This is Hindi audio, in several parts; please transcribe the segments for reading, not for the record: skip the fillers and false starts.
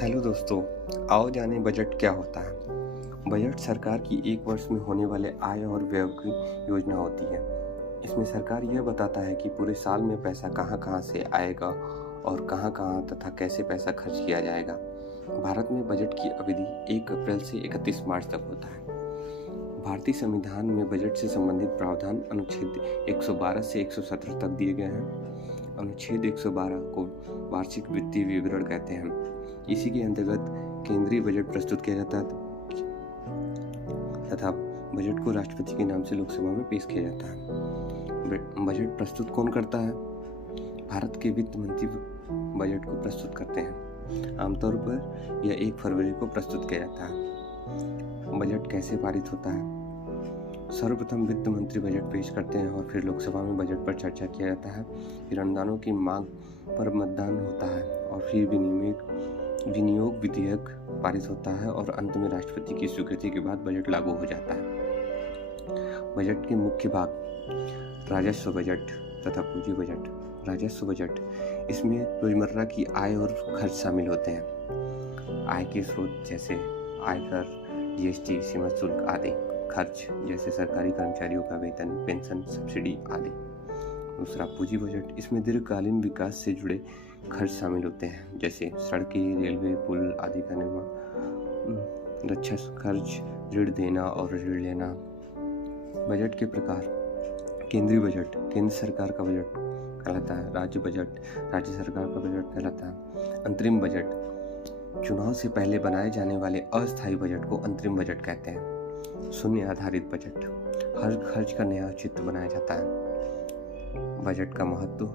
हेलो दोस्तों, आओ जाने बजट क्या होता है। बजट सरकार की एक वर्ष में होने वाले आय और व्यय की योजना होती है। इसमें सरकार यह बताता है कि पूरे साल में पैसा कहां कहां से आएगा और कहां कहां तथा कैसे पैसा खर्च किया जाएगा। भारत में बजट की अवधि 1 अप्रैल से 31 मार्च तक होता है। भारतीय संविधान में बजट से संबंधित प्रावधान अनुच्छेद 112 से 117 तक दिए गए हैं। अनुच्छेद 112 को वार्षिक वित्तीय विवरण कहते हैं। इसी के अंतर्गत केंद्रीय बजट प्रस्तुत किया जाता है तथा बजट को राष्ट्रपति के नाम से लोकसभा में पेश किया जाता है। बजट प्रस्तुत कौन करता है? भारत के वित्त मंत्री बजट को प्रस्तुत करते हैं। आमतौर पर यह 1 फरवरी को प्रस्तुत किया जाता है। बजट कैसे पारित होता है? सर्वप्रथम वित्त मंत्री बजट पेश करते हैं और फिर लोकसभा में बजट पर चर्चा किया जाता है। फिर अनुदानों की मांग पर मतदान होता है और फिर विनियोग विधेयक पारित होता है और अंत में राष्ट्रपति की स्वीकृति के बाद बजट लागू हो जाता है। बजट के मुख्य भाग: राजस्व बजट तथा पूंजी बजट। राजस्व बजट, इसमें रोजमर्रा की आय और खर्च शामिल होते हैं। आय के स्रोत जैसे आयकर, जीएसटी, सीमा शुल्क आदि। खर्च जैसे सरकारी कर्मचारियों का वेतन, पेंशन, सब्सिडी आदि। दूसरा, पूंजी बजट, इसमें दीर्घकालीन विकास से जुड़े खर्च शामिल होते हैं जैसे सड़कें, रेलवे, पुल आदि का निर्माण। रक्षा खर्च, ऋण देना और ऋण लेना। बजट के प्रकार: केंद्रीय बजट केंद्र सरकार का बजट कहलाता है। राज्य बजट राज्य सरकार का बजट कहलाता है। अंतरिम बजट, चुनाव से पहले बनाए जाने वाले अस्थायी बजट को अंतरिम बजट कहते हैं। शून्य आधारित बजट, हर खर्च का नया चित्र बनाया जाता है। बजट का महत्व: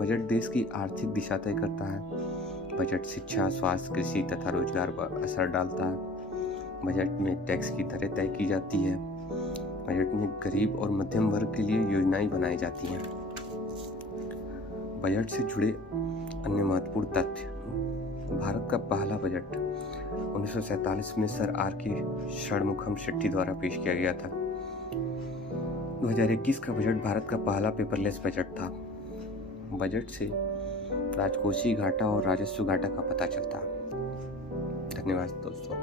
बजट देश की आर्थिक दिशा तय करता है। बजट शिक्षा, स्वास्थ्य, कृषि तथा रोजगार पर असर डालता है। बजट में टैक्स की दरें तय की जाती है। बजट में गरीब और मध्यम वर्ग के लिए योजनाएं बनाई जाती हैं। बजट से जुड़े अन्य महत्वपूर्ण तथ्य: भारत का पहला बजट 1947 में सर आर.के. षणमुखम शेट्टी द्वारा पेश किया गया था। 2021 का बजट भारत का पहला पेपरलेस बजट था। बजट से राजकोषीय घाटा और राजस्व घाटा का पता चलता है। धन्यवाद दोस्तों।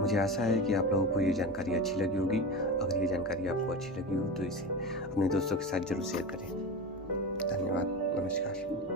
मुझे आशा है कि आप लोगों को ये जानकारी अच्छी लगी होगी। अगर ये जानकारी आपको अच्छी लगी हो तो इसे अपने दोस्तों के साथ जरूर शेयर करें। धन्यवाद। नमस्कार।